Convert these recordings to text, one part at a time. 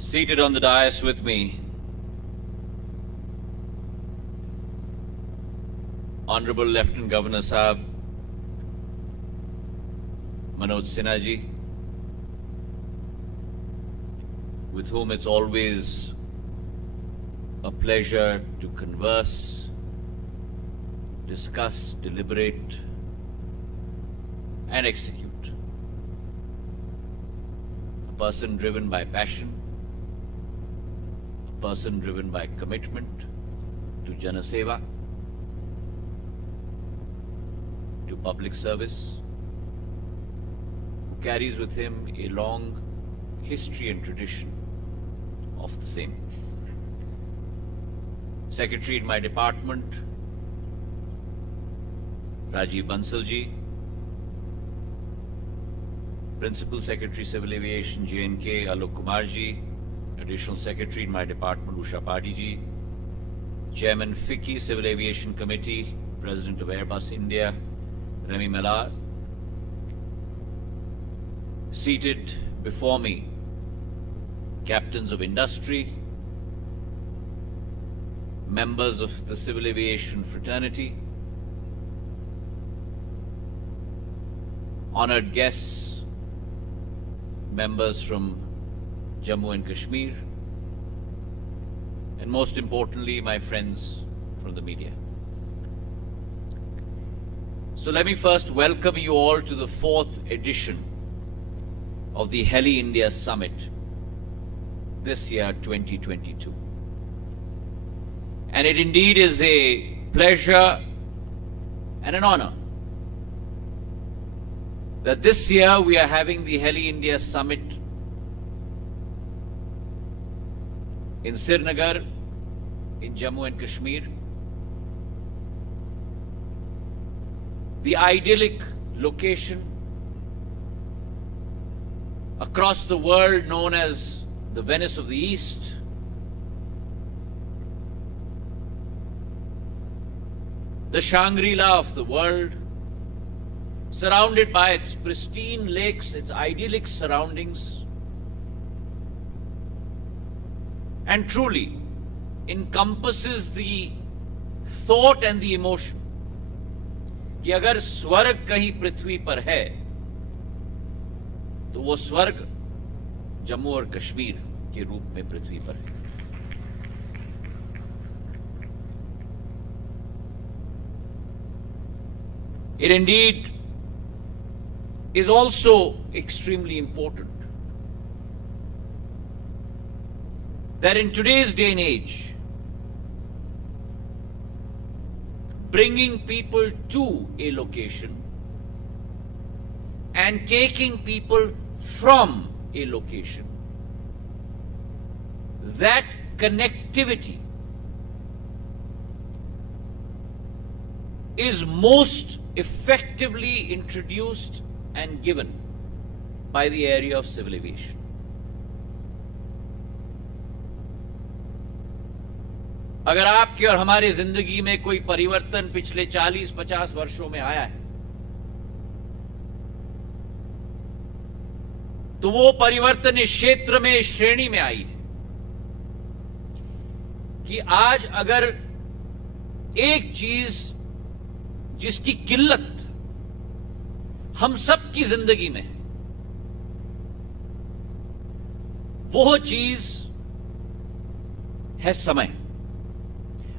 Seated on the dais with me, Honorable Lieutenant Governor Sahab Manoj Sinha ji, with whom it's always a pleasure to converse, discuss, deliberate, and execute. A person driven by passion, a person driven by commitment to Janaseva, to public service, who carries with him a long history and tradition of the same. Secretary in my department, Rajiv Bansal ji, Principal Secretary Civil Aviation J&K Alok Kumar ji, Additional Secretary in my department Usha Padi ji, Chairman FICCI Civil Aviation Committee, President of Airbus India Remy Millar. Seated before me, captains of industry, members of the civil aviation fraternity, honored guests, members from Jammu and Kashmir, and most importantly, my friends from the media. So let me first welcome you all to the 4th edition of the Heli-India Summit this year, 2022. And it indeed is a pleasure and an honor that this year we are having the Heli-India Summit in Srinagar, in Jammu and Kashmir. The idyllic location across the world known as the Venice of the East, the Shangri-La of the world, surrounded by its pristine lakes, its idyllic surroundings, and truly encompasses the thought and the emotion कि अगर स्वर्ग कहीं पृथ्वी पर है तो वो स्वर्ग जम्मू और कश्मीर के रूप में पृथ्वी पर है. It indeed is also extremely important that in today's day and age, bringing people to a location and taking people from a location, that connectivity is most effectively introduced and given by the area of civil aviation. अगर आपके और हमारी जिंदगी में कोई परिवर्तन पिछले 40-50 वर्षों में आया है तो वो परिवर्तन इस क्षेत्र में, इस श्रेणी में आई है कि आज अगर एक चीज जिसकी किल्लत हम सब की जिंदगी में है, वो चीज है समय.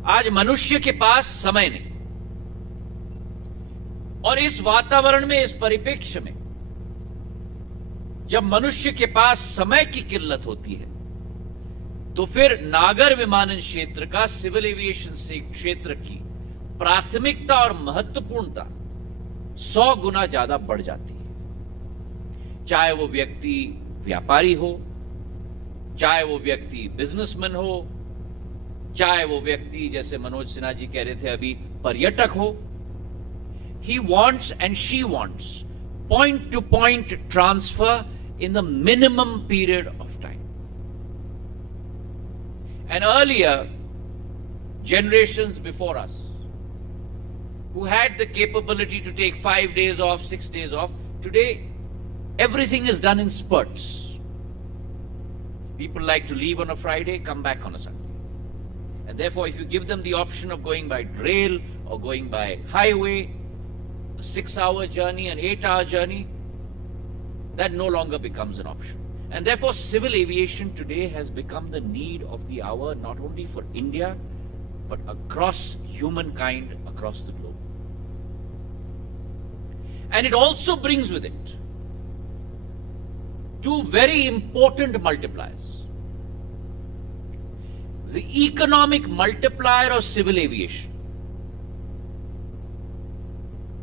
आज मनुष्य के पास समय नहीं, और इस वातावरण में, इस परिप्रेक्ष्य में, जब मनुष्य के पास समय की किल्लत होती है तो फिर नागर विमानन क्षेत्र का, सिविल एविएशन से क्षेत्र की प्राथमिकता और महत्वपूर्णता 100 गुना ज्यादा बढ़ जाती है. चाहे वो व्यक्ति व्यापारी हो, चाहे वो व्यक्ति बिजनेसमैन हो, चाहे वो व्यक्ति जैसे मनोज सिन्हा जी कह रहे थे अभी पर्यटक हो. He wants and she wants point to point transfer in the minimum period of time. And earlier generations before us who had the capability to take 5 days off, 6 days off, today everything is done in spurts. People like to leave on a Friday, come back on a Sunday. And therefore, if you give them the option of going by rail or going by highway, a 6-hour journey, an 8-hour journey, that no longer becomes an option. And therefore, civil aviation today has become the need of the hour, not only for India, but across humankind, across the globe. And it also brings with it two very important multipliers. The economic multiplier of civil aviation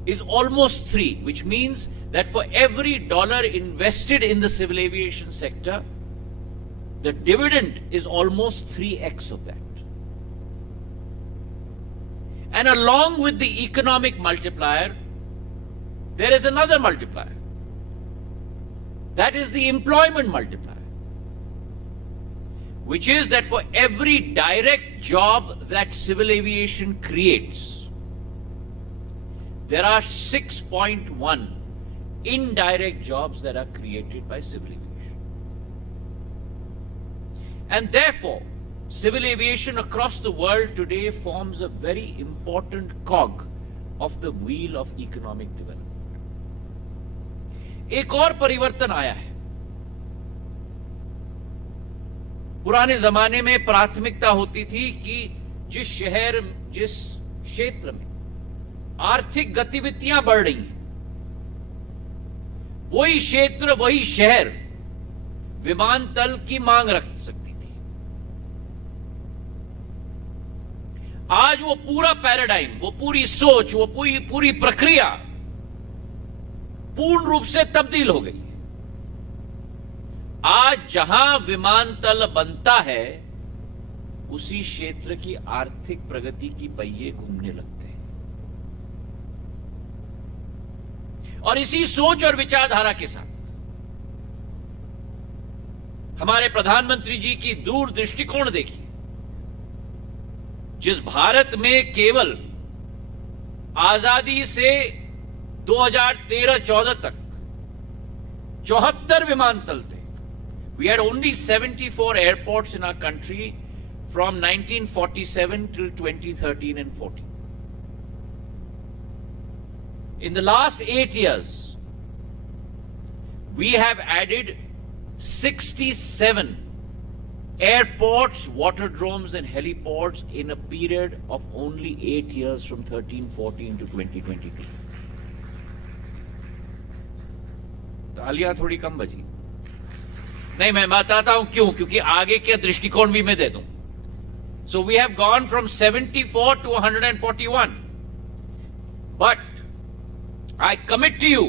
is almost 3, which means that for every dollar invested in the civil aviation sector, the dividend is almost 3x of that. And along with the economic multiplier, there is another multiplier. That is the employment multiplier, which is that for every direct job that civil aviation creates, there are 6.1 indirect jobs that are created by civil aviation. And therefore, civil aviation across the world today forms a very important cog of the wheel of economic development. एक और परिवर्तन आया है. पुराने जमाने में प्राथमिकता होती थी कि जिस शहर, जिस क्षेत्र में आर्थिक गतिविधियां बढ़ रही हैं, वही क्षेत्र, वही शहर विमानतल की मांग रख सकती थी. आज वो पूरा पैराडाइम, वो पूरी सोच, वो पूरी प्रक्रिया पूर्ण रूप से तब्दील हो गई है. आज जहां विमानतल बनता है, उसी क्षेत्र की आर्थिक प्रगति की पहिए घूमने लगते हैं. और इसी सोच और विचारधारा के साथ हमारे प्रधानमंत्री जी की दूर दृष्टिकोण देखिए. जिस भारत में केवल आजादी से 2013-14 तक 74 विमानतल थे. We had only 74 airports in our country from 1947 till 2013 and 14. In the last 8 years, we have added 67 airports, waterdromes and heliports in a period of only 8 years from 13-14 to 2022. तालियां थोड़ी कम बजी. नहीं, मैं बताता हूं क्यों, क्योंकि आगे के दृष्टिकोण भी मैं दे दूं. So we have gone from 74 to 141. But I commit to you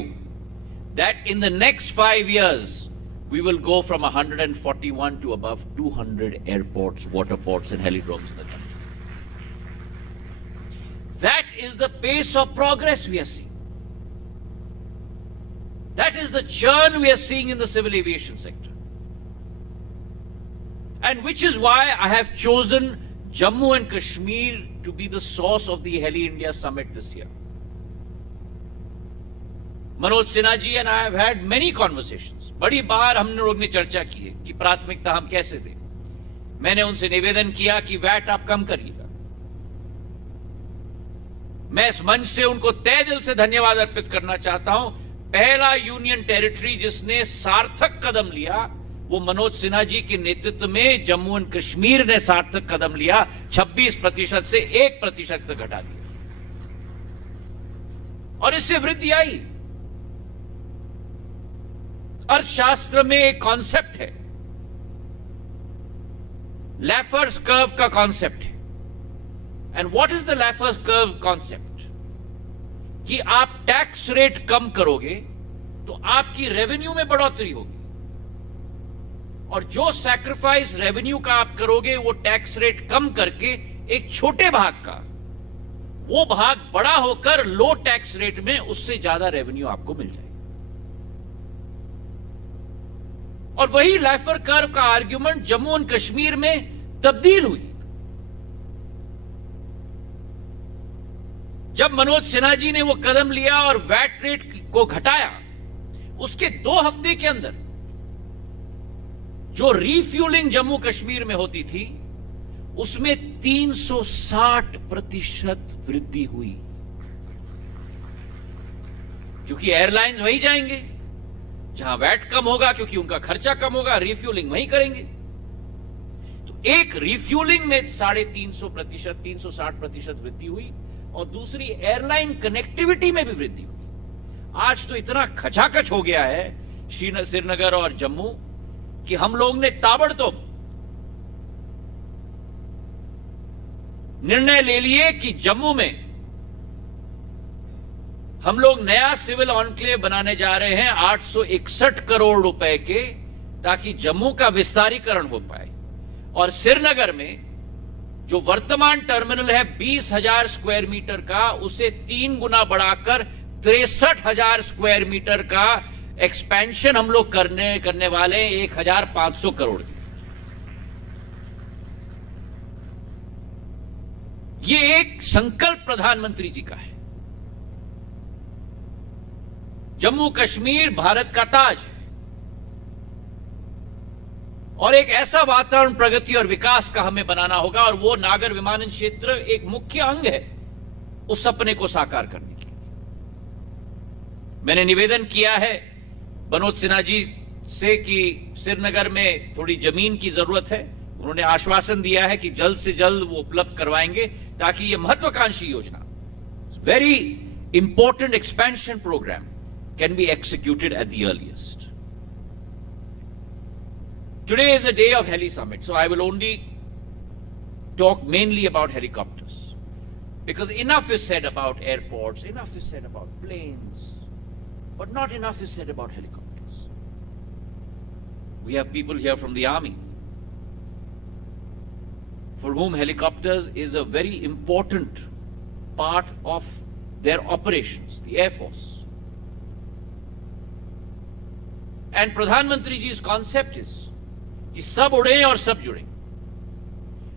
that in the next 5 years, we will go from 141 to above 200 airports, waterports and helidromes in the country. That is the pace of progress we are seeing. That is the churn we are seeing in the civil aviation sector. And which is why I have chosen Jammu and Kashmir to be the source of the Heli-India Summit this year. Manoj Sinha ji and I have had many conversations. बड़ी बार हम लोग ने चर्चा की है कि प्राथमिकता हम कैसे दें. मैंने उनसे निवेदन किया कि वैट आप कम करिएगा. मैं इस मंच से उनको तहे दिल से धन्यवाद अर्पित करना चाहता हूं. पहला यूनियन टेरिटरी जिसने सार्थक कदम लिया, वो मनोज सिन्हा जी के नेतृत्व में जम्मू एंड कश्मीर ने सार्थक कदम लिया. 26% से 1% तक घटा दिया और इससे वृद्धि आई. अर्थशास्त्र में एक कॉन्सेप्ट है, लैफर्स कर्व का कॉन्सेप्ट है. And what is the Laffer's curve concept? कि आप टैक्स रेट कम करोगे तो आपकी रेवेन्यू में बढ़ोतरी होगी, और जो सैक्रिफाइस रेवेन्यू का आप करोगे वो टैक्स रेट कम करके एक छोटे भाग का, वो भाग बड़ा होकर लो टैक्स रेट में उससे ज्यादा रेवेन्यू आपको मिल जाएगा. और वही लैफर कर्व का आर्ग्यूमेंट जम्मू एंड कश्मीर में तब्दील हुई. जब मनोज सिन्हा जी ने वो कदम लिया और वैट रेट को घटाया, उसके 2 हफ्ते के अंदर जो रीफ्यूलिंग जम्मू कश्मीर में होती थी उसमें 360% वृद्धि हुई, क्योंकि एयरलाइंस वहीं जाएंगे जहां वैट कम होगा, क्योंकि उनका खर्चा कम होगा, रिफ्यूलिंग वहीं करेंगे। तो एक रिफ्यूलिंग में 350%, 360% वृद्धि हुई, और दूसरी एयरलाइन कनेक्टिविटी में भी वृद्धि हुई। आज तो इतना खचाखच हो गया है श्रीनगर और जम्मू कि हम लोग ने ताबड़तोड़ निर्णय ले लिए कि जम्मू में हम लोग नया सिविल एन्क्लेव बनाने जा रहे हैं 861 करोड़ रुपए के, ताकि जम्मू का विस्तारीकरण हो पाए। और श्रीनगर में जो वर्तमान टर्मिनल है 20,000 स्क्वायर मीटर का, उसे 3 गुना बढ़ाकर 63,000 स्क्वायर मीटर का एक्सपेंशन हम लोग करने वाले 1,500 करोड़ की। ये एक संकल्प प्रधानमंत्री जी का है। जम्मू कश्मीर भारत का ताज है, और एक ऐसा वातावरण प्रगति और विकास का हमें बनाना होगा, और वो नागर विमानन क्षेत्र एक मुख्य अंग है उस सपने को साकार करने के लिए। मैंने निवेदन किया है मनोज सिन्हा जी से कि श्रीनगर में थोड़ी जमीन की जरूरत है। उन्होंने आश्वासन दिया है कि जल्द से जल्द वो उपलब्ध करवाएंगे, ताकि ये महत्वाकांक्षी योजना, very important expansion program, can be executed at the earliest. Today is a day of Heli Summit, so I will only talk mainly about helicopters, because enough is said about airports, enough is said about planes, but not enough is said about helicopters. We have people here from the army for whom helicopters is a very important part of their operations, the Air Force. And प्रधानमंत्री जी's concept is कि सब उड़े और सब जुड़े,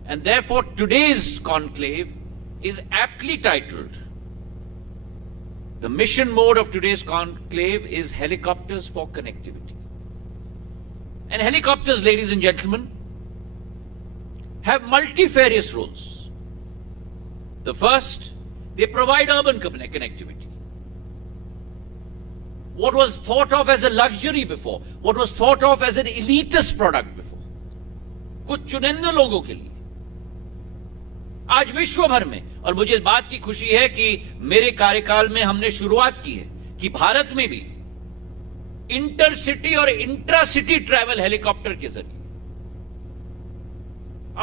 and therefore today's conclave is aptly titled, the mission mode of today's conclave is helicopters for connectivity. And helicopters, ladies and gentlemen, have multifarious roles. The first, they provide urban connectivity. What was thought of as a luxury before, what was thought of as an elitist product before, कुछ चुनिंदा लोगों के लिए आज विश्व भर में, और मुझे इस बात की खुशी है कि मेरे कार्यकाल में हमने शुरुआत की है कि भारत में भी इंटरसिटी और इंट्रासिटी ट्रैवल हेलीकॉप्टर के जरिए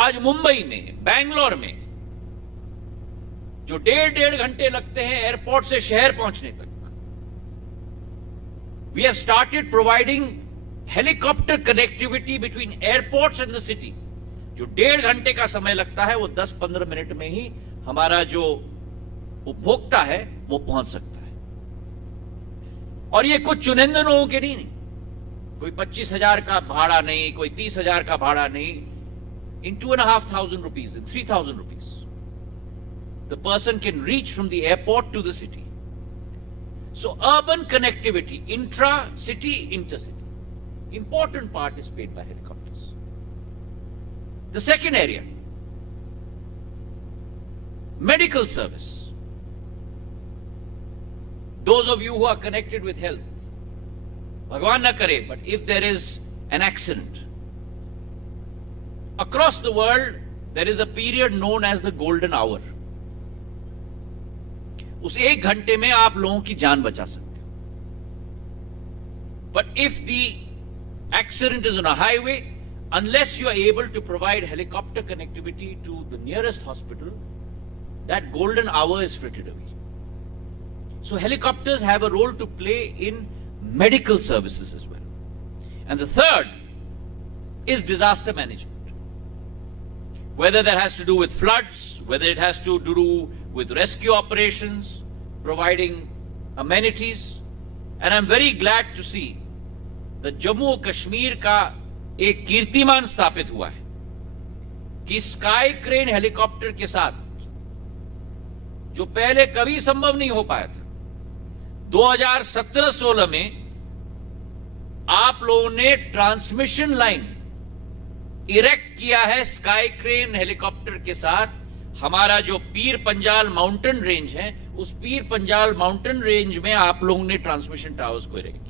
आज मुंबई में, बैंगलोर में जो 1.5 घंटे लगते हैं एयरपोर्ट से शहर पहुंचने तक, we have started providing helicopter connectivity between airports and the city. जो 1.5 घंटे का समय लगता है वो 10-15 मिनट में ही हमारा जो उपभोक्ता है वो पहुंच सकता है। और ये कुछ चुनिंदा लोगों के नहीं, कोई 25,000 का भाड़ा नहीं, कोई 30,000 का भाड़ा नहीं। In 2,500 rupees, in 3,000 rupees, the person can reach from the airport to the city. So urban connectivity, intra-city, intercity, important part is paid by helicopters. The second area, medical service. Those of you who are connected with health, Bhagwan na kare, but if there is an accident, across the world there is a period known as the golden hour. उस 1 घंटे में आप लोगों की जान बचा सकते हो। But if the accident is on a highway, unless you are able to provide helicopter connectivity to the nearest hospital, that golden hour is frittered away. So helicopters have a role to play in medical services as well. And the third is disaster management. Whether that has to do with floods, whether it has to do with rescue operations, providing amenities. And I'm very glad to see that Jammu Kashmir का एक कीर्तिमान स्थापित हुआ है कि sky crane helicopter के साथ, जो पहले कभी संभव नहीं हो पाया था, 2017-16 में आप लोगों ने ट्रांसमिशन लाइन इरेक्ट किया है स्काई क्रेन हेलीकॉप्टर के साथ हमारा जो पीर पंजाल माउंटेन रेंज है, उस पीर पंजाल माउंटेन रेंज में आप लोगों ने ट्रांसमिशन टावर्स को इरेक्ट किया।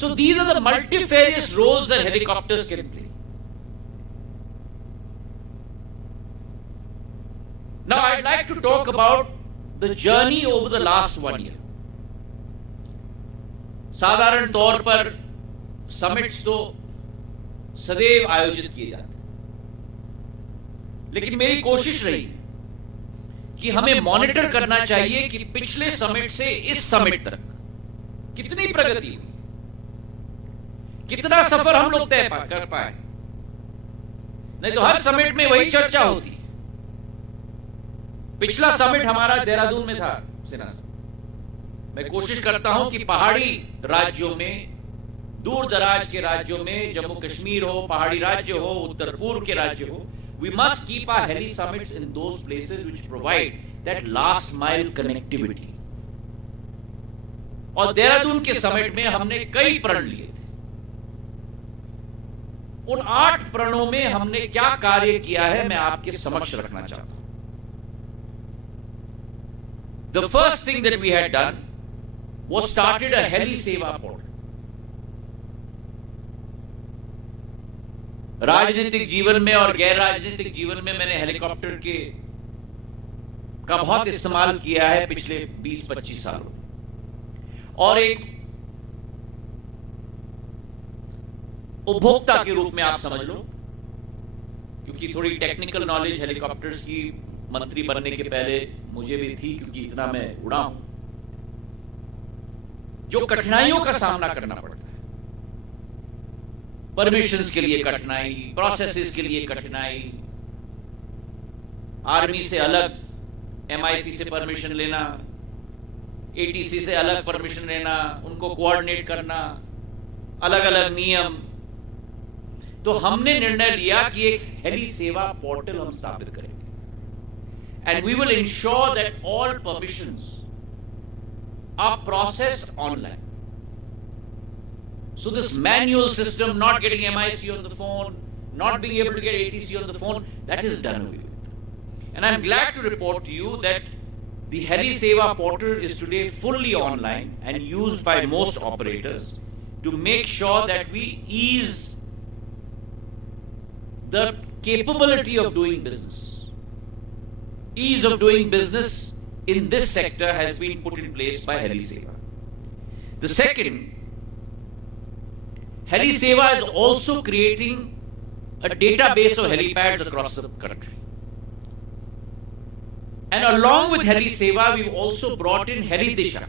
So these are the multifarious roles that helicopters can play. Now I like to talk about the journey over the last 1 year। साधारण तौर पर समिट्स तो सदैव आयोजित किए जाते हैं, लेकिन मेरी कोशिश रही कि हमें मॉनिटर करना चाहिए कि पिछले समिट से इस समिट तक कितनी प्रगति हुई, कितना सफर हम लोग तय कर पाए। नहीं तो हर समिट में वही चर्चा होती है। पिछला समिट हमारा देहरादून में था सेना से। मैं कोशिश करता हूं कि पहाड़ी राज्यों में, दूर दराज के राज्यों में, जम्मू कश्मीर हो, पहाड़ी राज्य हो, उत्तर पूर्व के राज्य हो, we must keep our heli summits in those places which provide that last mile connectivity। और देहरादून के समिट में हमने कई प्रण लिए थे। उन 8 प्रणों में हमने क्या कार्य किया है मैं आपके समक्ष रखना चाहता हूं। The first thing that we had done was started a heli seva portal। राजनीतिक जीवन में और गैर राजनीतिक जीवन में मैंने हेलीकॉप्टर का बहुत इस्तेमाल किया है पिछले 20-25 सालों में, और एक उपभोक्ता के रूप में आप समझ लो, क्योंकि थोड़ी टेक्निकल नॉलेज हेलीकॉप्टर्स की मंत्री बनने के पहले मुझे भी थी, क्योंकि इतना मैं उड़ा हूं। जो कठिनाइयों का सामना करना पड़ता है, परमिशंस के लिए कठिनाई, प्रोसेसेस के लिए कठिनाई, आर्मी से अलग एमआईसी से परमिशन लेना, एटीसी से अलग परमिशन लेना, उनको कोऑर्डिनेट करना, अलग अलग नियम। तो हमने निर्णय लिया कि एक हेली सेवा पोर्टल हम स्थापित करेंगे, and we will ensure that all permissions are processed online. So this manual system, not getting MIC on the phone, not being able to get ATC on the phone, that is done away with. And I'm glad to report to you that the Heli Seva portal is today fully online and used by most operators to make sure that we ease the capability of doing business. Ease of doing business in this sector has been put in place by Heli Seva. The second, Heli Seva is also creating a database of helipads across the country. And along with Heli Seva, we've also brought in Heli-Disha।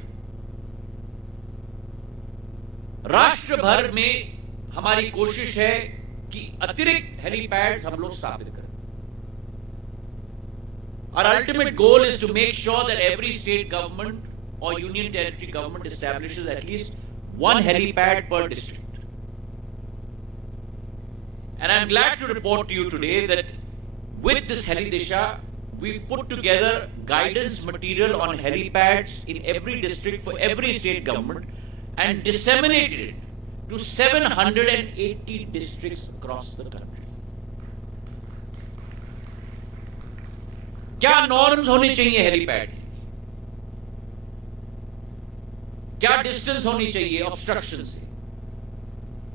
राष्ट्र भर में हमारी कोशिश है कि अतिरिक्त helipads हम लोग स्थापित करें। Our ultimate goal is to make sure that every state government or union territory government establishes at least one helipad per district. And I'm glad to report to you today that with this Heli-Disha, we've put together guidance material on helipads in every district for every state government and disseminated it to 780 districts across the country. क्या norms होने चाहिए helipad की? क्या distance होनी चाहिए obstruction से?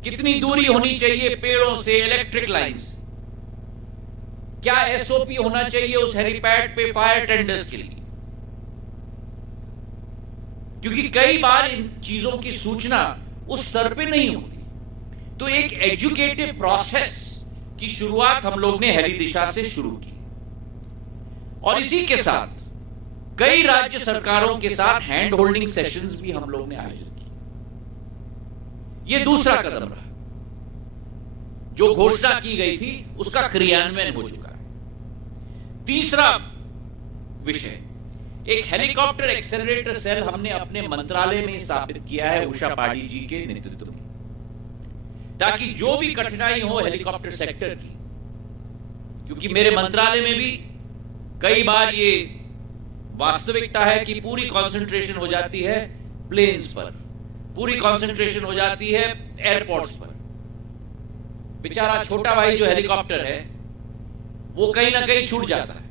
कितनी दूरी होनी चाहिए पेड़ों से, इलेक्ट्रिक लाइन से? क्या एसओपी होना चाहिए उस हेलीपैड पे फायर टेंडर्स के लिए? क्योंकि कई बार इन चीजों की सूचना उस स्तर पे नहीं होती। तो एक एजुकेटिव प्रोसेस की शुरुआत हम लोग ने हेली-दिशा से शुरू की, और इसी के साथ कई राज्य सरकारों के साथ हैंड होल्डिंग सेशंस भी हम लोग ने आयोजित की। यह दूसरा कदम रहा। जो घोषणा की गई थी उसका क्रियान्वयन हो चुका है। तीसरा विषय, एक हेलीकॉप्टर एक्सेलरेटर सेल हमने अपने मंत्रालय में स्थापित किया है उषा पाड़ी जी के नेतृत्व में, ताकि जो भी कठिनाई हो हेलीकॉप्टर सेक्टर की, क्योंकि मेरे मंत्रालय में भी कई बार ये वास्तविकता है कि पूरी कंसंट्रेशन हो जाती है प्लेन्स पर, पूरी कंसंट्रेशन हो जाती है एयरपोर्ट्स पर, बेचारा छोटा भाई जो हेलीकॉप्टर है वो कहीं ना कहीं छूट जाता है।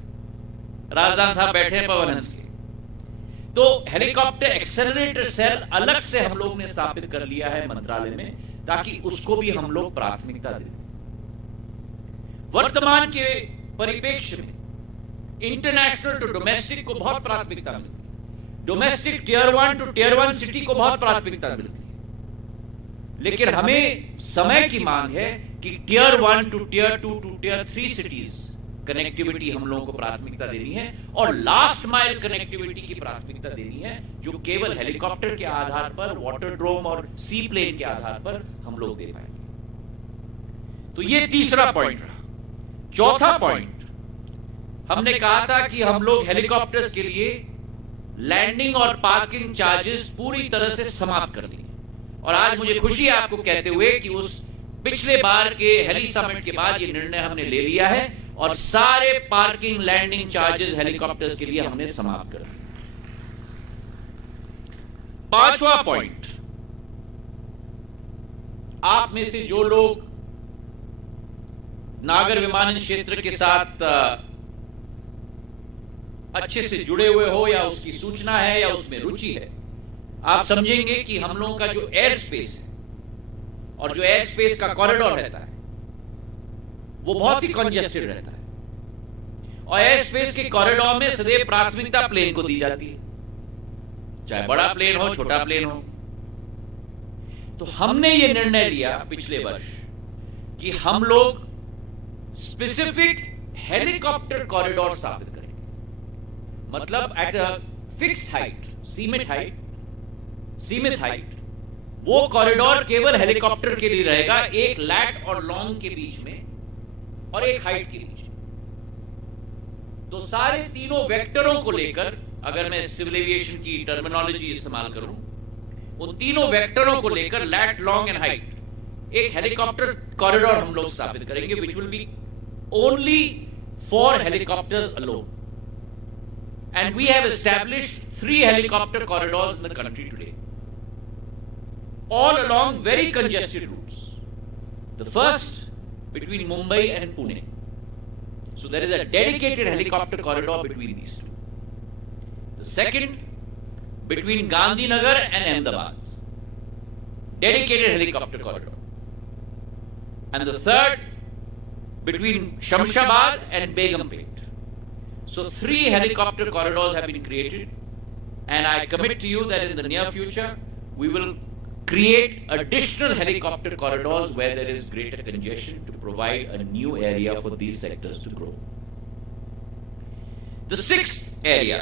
राजदान साहब बैठे हैं पवन हंस के, तो हेलीकॉप्टर एक्सेलरेटर सेल अलग से हम लोग ने स्थापित कर लिया है मंत्रालय में, ताकि उसको भी हम लोग प्राथमिकता दें। वर्तमान के परिप्रेक्ष्य में इंटरनेशनल टू डोमेस्टिक को बहुत प्राथमिकता मिलती है, domestic tier 1 to tier 1 city को बहुत प्राथमिकता मिलती है, लेकिन हमें समय की मांग है कि tier 1 to tier 2 to tier 3 cities connectivity हम लोगों को प्राथमिकता देनी है, और लास्ट माइल कनेक्टिविटी की प्राथमिकता देनी है, जो केवल हेलीकॉप्टर के आधार पर, वाटर ड्रोम और सी प्लेन के आधार पर हम लोग दे पाएंगे। तो ये तीसरा पॉइंट रहा। चौथा पॉइंट, हमने कहा था कि हम लोग हेलीकॉप्टर्स के लिए लैंडिंग और पार्किंग चार्जेस पूरी तरह से समाप्त कर दिए, और आज मुझे खुशी है आपको कहते हुए कि उस पिछले बार के हेली समिट के बाद ये निर्णय हमने ले लिया है, और सारे पार्किंग लैंडिंग चार्जेस हेलीकॉप्टर्स के लिए हमने समाप्त कर दिए। पांचवा पॉइंट, आप में से जो लोग नागर विमानन क्षेत्र के साथ अच्छे से जुड़े हुए हो, या उसकी सूचना है या उसमें रुचि है, आप समझेंगे कि हम लोगों का जो एयर स्पेस है और जो एयर स्पेस का कॉरिडोर रहता है वो बहुत ही कंजेस्टेड रहता है, और एयर स्पेस के कॉरिडोर में सदैव प्राथमिकता प्लेन को दी जाती है, चाहे बड़ा प्लेन हो छोटा प्लेन हो। तो हमने ये निर्णय लिया पिछले वर्ष कि हम लोग स्पेसिफिक हेलीकॉप्टर कॉरिडोर स्थापित करेंगे, मतलब एट अ फिक्स्ड हाइट, सीमित हाइट, वो कॉरिडोर केवल हेलीकॉप्टर के लिए रहेगा, एक लैट और लॉन्ग के बीच में और एक हाइट के बीच में। तो सारे तीनों वेक्टरों को लेकर, अगर मैं सिविल एविएशन की टर्मिनोलॉजी इस्तेमाल करूं, उन तीनों वेक्टरों को लेकर लैट, लॉन्ग एंड हाइट एक हेलीकॉप्टर कॉरिडोर हम लोग स्थापित करेंगे, which will be only for helicopters alone. And we have established 3 helicopter corridors in the country today, all along very congested routes. The first between Mumbai and Pune. So there is a dedicated helicopter corridor between these two. The second between Gandhinagar and Ahmedabad, dedicated helicopter corridor. And the third between Shamshabad and Begumpet. So 3 helicopter corridors have been created, and I commit to you that in the near future we will create additional helicopter corridors where there is greater congestion to provide a new area for these sectors to grow. The 6th area,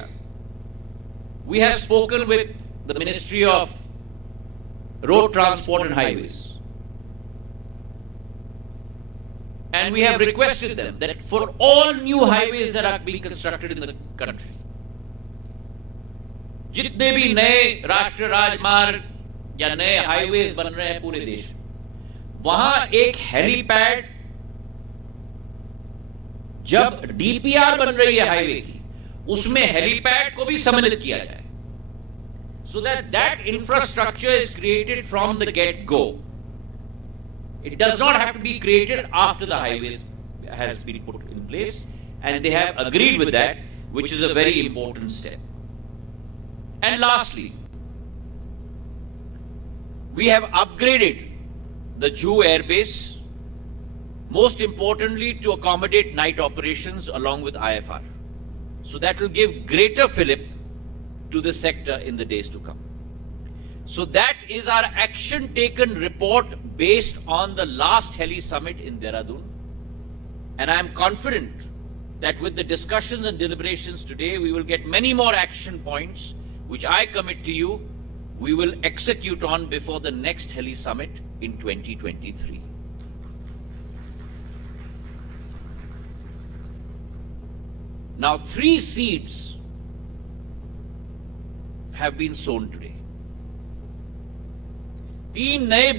we have spoken with the Ministry of Road Transport and Highways, and we have requested them that for all new highways that are being constructed in the country, जितने भी नए राष्ट्रीय राजमार्ग या नए highways बन रहे हैं पूरे देश में, वहां एक हेलीपैड, जब डीपीआर बन रही है हाईवे की, उसमें हेलीपैड को भी सम्मिलित किया जाए, so that infrastructure is created from the get go. It does not have to be created after the highways has been put in place, and they have agreed with that, which is a very important step. And lastly, we have upgraded the Juhu Air Base, most importantly to accommodate night operations along with IFR. So that will give greater fillip to the sector in the days to come. So that is our action taken report based on the last Heli Summit in Dehradun. And I am confident that with the discussions and deliberations today, we will get many more action points, which I commit to you, we will execute on before the next Heli Summit in 2023. Now, 3 seeds have been sown today. 3 नए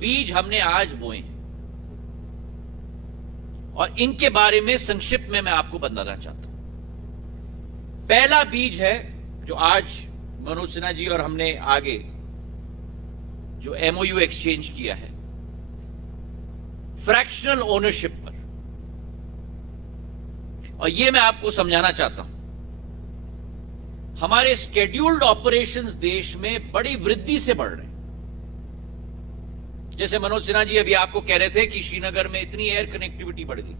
बीज हमने आज बोए, और इनके बारे में संक्षिप्त में मैं आपको बताना चाहता हूं। पहला बीज है जो आज मनोज सिन्हा जी और हमने आगे जो एमओयू एक्सचेंज किया है, फ्रैक्शनल ओनरशिप पर। और यह मैं आपको समझाना चाहता हूं, हमारे स्केड्यूल्ड ऑपरेशंस देश में बड़ी वृद्धि से बढ़ रहे हैं। जैसे मनोज सिन्हा जी अभी आपको कह रहे थे कि श्रीनगर में इतनी एयर कनेक्टिविटी बढ़ गई,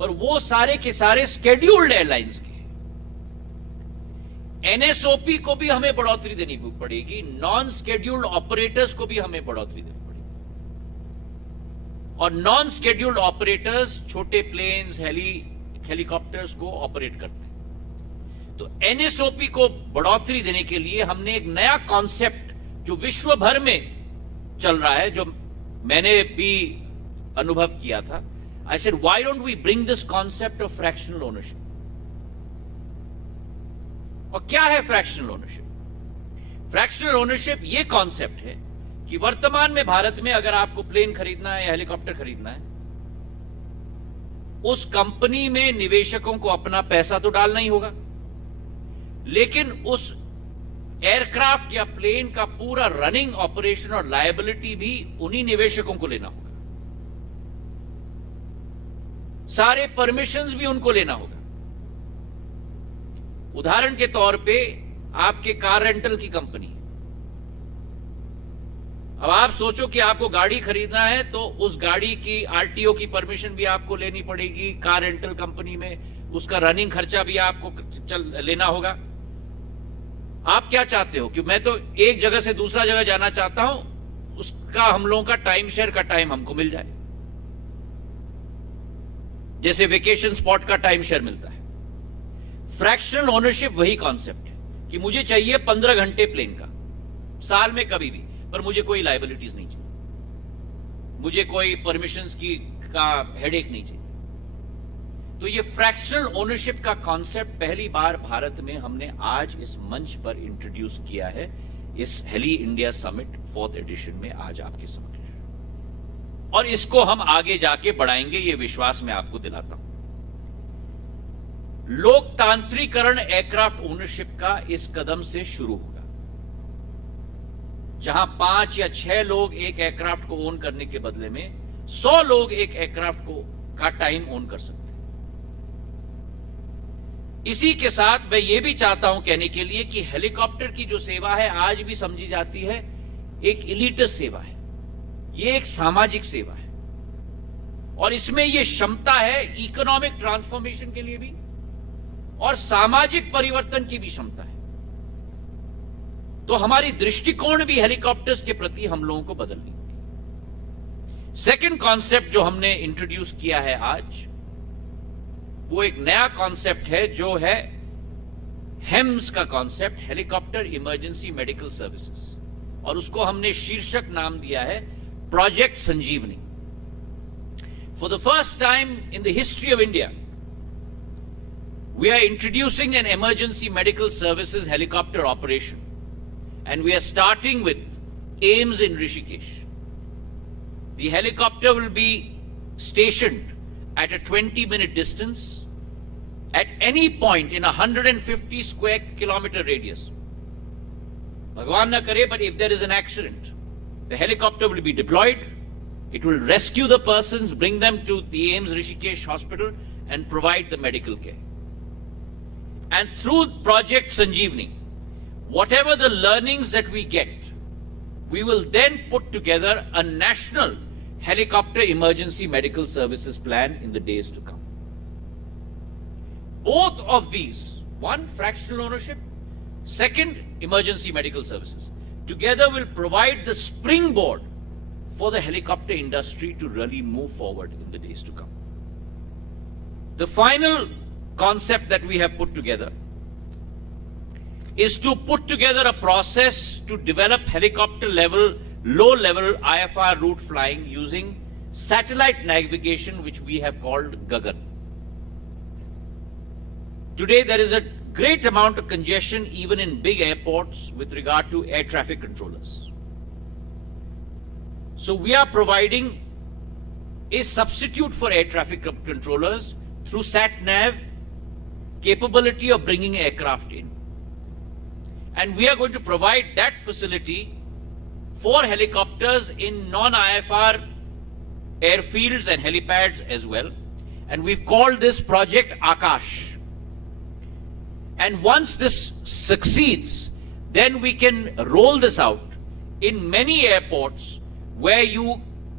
और वो सारे के सारे स्केड्यूल्ड एयरलाइंस के। एनएसओपी को भी हमें बढ़ोतरी देनी पड़ेगी, नॉन स्केड्यूल्ड ऑपरेटर्स को भी हमें बढ़ोतरी देनी पड़ेगी। और नॉन स्केड्यूल्ड ऑपरेटर्स छोटे प्लेन्स, हेलीकॉप्टर्स को ऑपरेट करते हैं। तो एनएसओपी को बढ़ोतरी देने के लिए हमने एक नया कॉन्सेप्ट जो विश्व भर में चल रहा है, जो मैंने भी अनुभव किया था, I said, why don't we bring this concept of fractional ownership? और क्या है फ्रैक्शनल ओनरशिप? फ्रैक्शनल ओनरशिप ये कॉन्सेप्ट है कि वर्तमान में भारत में अगर आपको प्लेन खरीदना है या हेलीकॉप्टर खरीदना है, उस कंपनी में निवेशकों को अपना पैसा तो डालना ही होगा, लेकिन उस एयरक्राफ्ट या प्लेन का पूरा रनिंग ऑपरेशन और लायबिलिटी भी उन्हीं निवेशकों को लेना होगा। सारे परमिशंस भी उनको लेना होगा। उदाहरण के तौर पे आपके कार रेंटल की कंपनी, अब आप सोचो कि आपको गाड़ी खरीदना है तो उस गाड़ी की आरटीओ की परमिशन भी आपको लेनी पड़ेगी कार रेंटल कंपनी में, उसका रनिंग खर्चा भी आपको लेना होगा। आप क्या चाहते हो कि मैं तो एक जगह से दूसरा जगह जाना चाहता हूं, उसका हम लोगों का टाइम शेयर का टाइम हमको मिल जाए, जैसे वेकेशन स्पॉट का टाइम शेयर मिलता है। फ्रैक्शनल ओनरशिप वही कॉन्सेप्ट है कि मुझे चाहिए 15 घंटे प्लेन का, साल में कभी भी, पर मुझे कोई लायबिलिटीज नहीं चाहिए, मुझे कोई परमिशंस की का हेडेक नहीं चाहिए। तो ये फ्रैक्शनल ओनरशिप का कॉन्सेप्ट पहली बार भारत में हमने आज इस मंच पर इंट्रोड्यूस किया है, इस heli India summit 4th addition में आज आपके समक्ष, और इसको हम आगे जाके बढ़ाएंगे, ये विश्वास मैं आपको दिलाता हूं। लोकतांत्रिकरण एयरक्राफ्ट ओनरशिप का इस कदम से शुरू होगा, जहां 5 या 6 लोग एक एयरक्राफ्ट को ओन करने के बदले में 100 लोग एक एयरक्राफ्ट को का टाइम ओन कर सकते हैं। इसी के साथ मैं ये भी चाहता हूं कहने के लिए कि हेलीकॉप्टर की जो सेवा है आज भी समझी जाती है एक इलीटस सेवा है, ये एक सामाजिक सेवा है, और इसमें यह क्षमता है इकोनॉमिक ट्रांसफॉर्मेशन के लिए भी और सामाजिक परिवर्तन की भी क्षमता है। तो हमारी दृष्टिकोण भी हेलीकॉप्टर्स के प्रति हम लोगों को बदलनी होगी। सेकंड कॉन्सेप्ट जो हमने इंट्रोड्यूस किया है आज, वो एक नया कॉन्सेप्ट है जो है हेम्स का concept, helicopter emergency medical services, और उसको हमने शीर्षक नाम दिया है project Sanjeevani. For the first time in the history of India we are introducing an emergency medical services helicopter operation, and we are starting with AIIMS in Rishikesh. The helicopter will be stationed at a 20-minute distance at any point in a 150 square kilometer radius. Bhagwan na kare, but if there is an accident, the helicopter will be deployed. It will rescue the persons, bring them to the AIIMS Rishikesh hospital and provide the medical care. And through Project Sanjeevani, whatever the learnings that we get, we will then put together a national helicopter emergency medical services plan in the days to come. Both of these, one, fractional ownership, second, emergency medical services, together will provide the springboard for the helicopter industry to really move forward in the days to come. The final concept that we have put together is to put together a process to develop helicopter level, low level IFR route flying using satellite navigation, which we have called Gagan. Today there is a great amount of congestion even in big airports with regard to air traffic controllers. So we are providing a substitute for air traffic controllers through SatNav capability of bringing aircraft in. And we are going to provide that facility 4 helicopters in non-IFR airfields and helipads as well. And we've called this project Akash. And once this succeeds, then we can roll this out in many airports where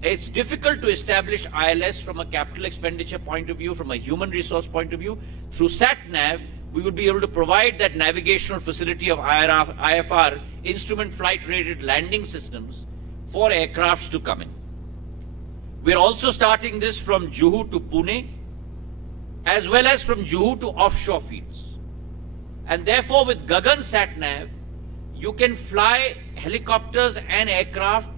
it's difficult to establish ILS from a capital expenditure point of view, from a human resource point of view. Through SAT-NAV, we would be able to provide that navigational facility of IFR, instrument flight rated landing systems, for aircrafts to come in. We're also starting this from Juhu to Pune, as well as from Juhu to offshore fields. And therefore, with Gagan SAT-NAV, you can fly helicopters and aircraft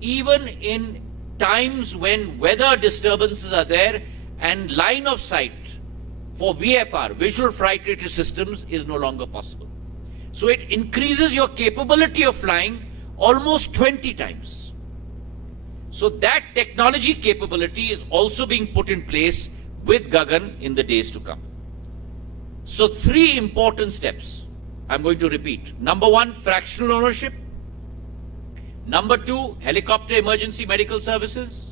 even in times when weather disturbances are there and line of sight for VFR, visual flight rated systems, is no longer possible. So it increases your capability of flying almost 20 times. So that technology capability is also being put in place with Gagan in the days to come. So 3 important steps I'm going to repeat. Number 1, fractional ownership. Number 2, helicopter emergency medical services.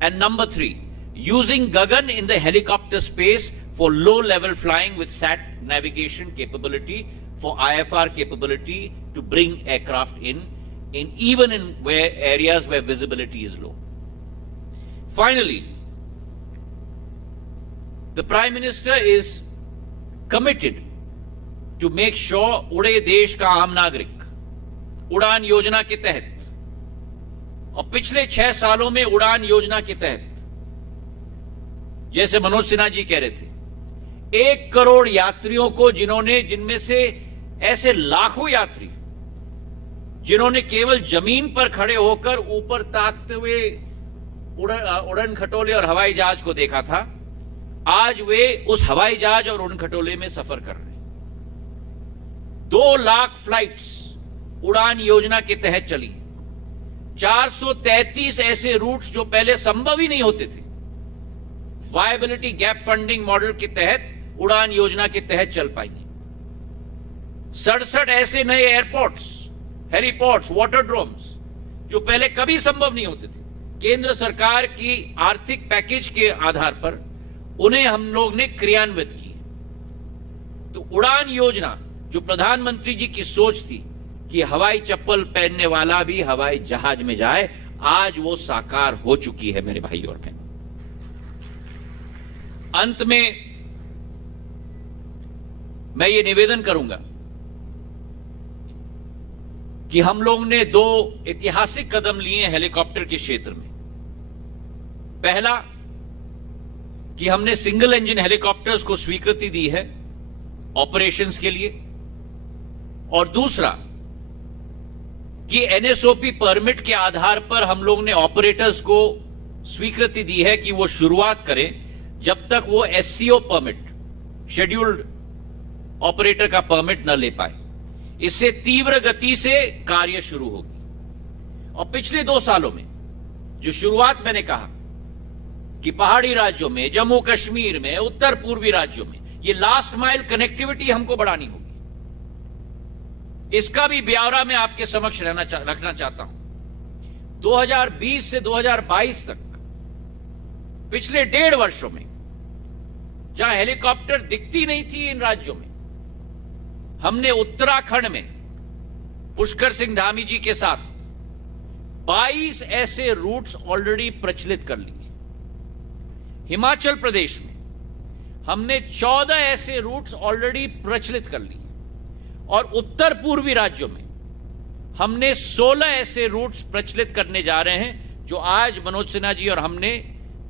And number 3, using Gagan in the helicopter space for low-level flying with SAT navigation capability, for IFR capability to bring aircraft in even in areas where visibility is low. Finally, the Prime Minister is committed to make sure उड़े देश का आम नागरिक उड़ान योजना के तहत, और पिछले 6 सालों में उड़ान योजना के तहत, जैसे मनोज सिन्हा जी कह रहे थे, 1 करोड़ यात्रियों को, जिनमें से ऐसे लाखों यात्री जिन्होंने केवल जमीन पर खड़े होकर ऊपर ताकते हुए उड़न खटोले और हवाई जहाज को देखा था, आज वे उस हवाई जहाज और उड़न खटोले में सफर कर रहे हैं। 2 लाख फ्लाइट्स उड़ान योजना के तहत चली। 433 ऐसे रूट्स जो पहले संभव ही नहीं होते थे, वायबिलिटी गैप फंडिंग मॉडल के तहत उड़ान योजना के तहत चल पाएंगे। 67 ऐसे नए एयरपोर्ट्स, हेलीपोर्ट्स, वाटरड्रोम्स जो पहले कभी संभव नहीं होते थे, केंद्र सरकार की आर्थिक पैकेज के आधार पर उन्हें हम लोग ने क्रियान्वित किए। तो उड़ान योजना, जो प्रधानमंत्री जी की सोच थी कि हवाई चप्पल पहनने वाला भी हवाई जहाज में जाए, आज वो साकार हो चुकी है मेरे भाई और बहन। अंत में मैं ये निवेदन करूंगा कि हम लोग ने 2 ऐतिहासिक कदम लिए हेलीकॉप्टर के क्षेत्र में। पहला कि हमने सिंगल इंजन हेलीकॉप्टर्स को स्वीकृति दी है ऑपरेशंस के लिए, और दूसरा कि एनएसओपी परमिट के आधार पर हम लोग ने ऑपरेटर्स को स्वीकृति दी है कि वो शुरुआत करें जब तक वो एससीओ परमिट, शेड्यूल्ड ऑपरेटर का परमिट न ले पाए। इससे तीव्र गति से कार्य शुरू होगी। और पिछले 2 सालों में जो शुरुआत मैंने कहा कि पहाड़ी राज्यों में, जम्मू कश्मीर में, उत्तर पूर्वी राज्यों में ये लास्ट माइल कनेक्टिविटी हमको बढ़ानी होगी। इसका भी ब्यौरा मैं आपके समक्ष रखना चाहता हूं। 2020 से 2022 तक पिछले 1.5 वर्षों में जहां हेलीकॉप्टर दिखती नहीं थी इन राज्यों में, हमने उत्तराखंड में पुष्कर सिंह धामी जी के साथ 22 ऐसे रूट्स ऑलरेडी प्रचलित कर लिए। हिमाचल प्रदेश में हमने 14 ऐसे रूट्स ऑलरेडी प्रचलित कर लिए, और उत्तर पूर्वी राज्यों में हमने 16 ऐसे रूट्स प्रचलित करने जा रहे हैं, जो आज मनोज सिन्हा जी और हमने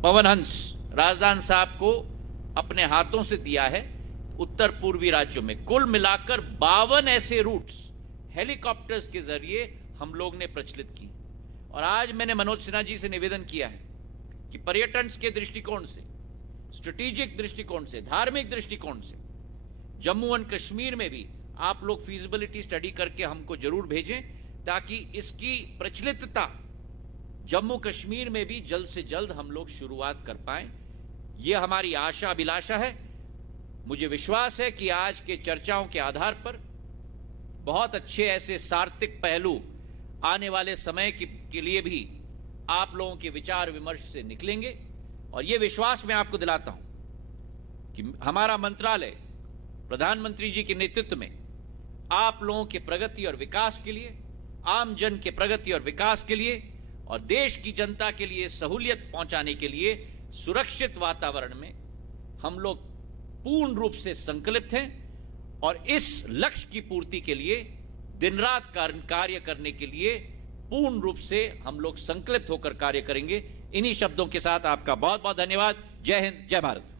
पवन हंस राजदान साहब को अपने हाथों से दिया है। उत्तर पूर्वी राज्यों में कुल मिलाकर 52 ऐसे रूट्स हेलीकॉप्टर्स के जरिए हम लोग ने प्रचलित की। और आज मैंने मनोज सिन्हा जी से निवेदन किया है कि पर्यटन के दृष्टिकोण से, स्ट्रेटेजिक दृष्टिकोण से, धार्मिक दृष्टिकोण से जम्मू एंड कश्मीर में भी आप लोग फीजिबिलिटी स्टडी करके हमको जरूर भेजें, ताकि इसकी प्रचलितता जम्मू कश्मीर में भी जल्द से जल्द हम लोग शुरुआत कर पाएं। यह हमारी आशा अभिलाषा है। मुझे विश्वास है कि आज के चर्चाओं के आधार पर बहुत अच्छे ऐसे सार्थक पहलू आने वाले समय के लिए भी आप लोगों के विचार विमर्श से निकलेंगे। और यह विश्वास मैं आपको दिलाता हूं कि हमारा मंत्रालय प्रधानमंत्री जी के नेतृत्व में आप लोगों के प्रगति और विकास के लिए, आम जन के प्रगति और विकास के लिए और देश की जनता के लिए सहूलियत पहुंचाने के लिए सुरक्षित वातावरण में हम लोग पूर्ण रूप से संकल्पित हैं और इस लक्ष्य की पूर्ति के लिए दिन रात कार्य करने के लिए पूर्ण रूप से हम लोग संकल्पित होकर कार्य करेंगे। इन्हीं शब्दों के साथ आपका बहुत बहुत धन्यवाद। जय हिंद, जय भारत।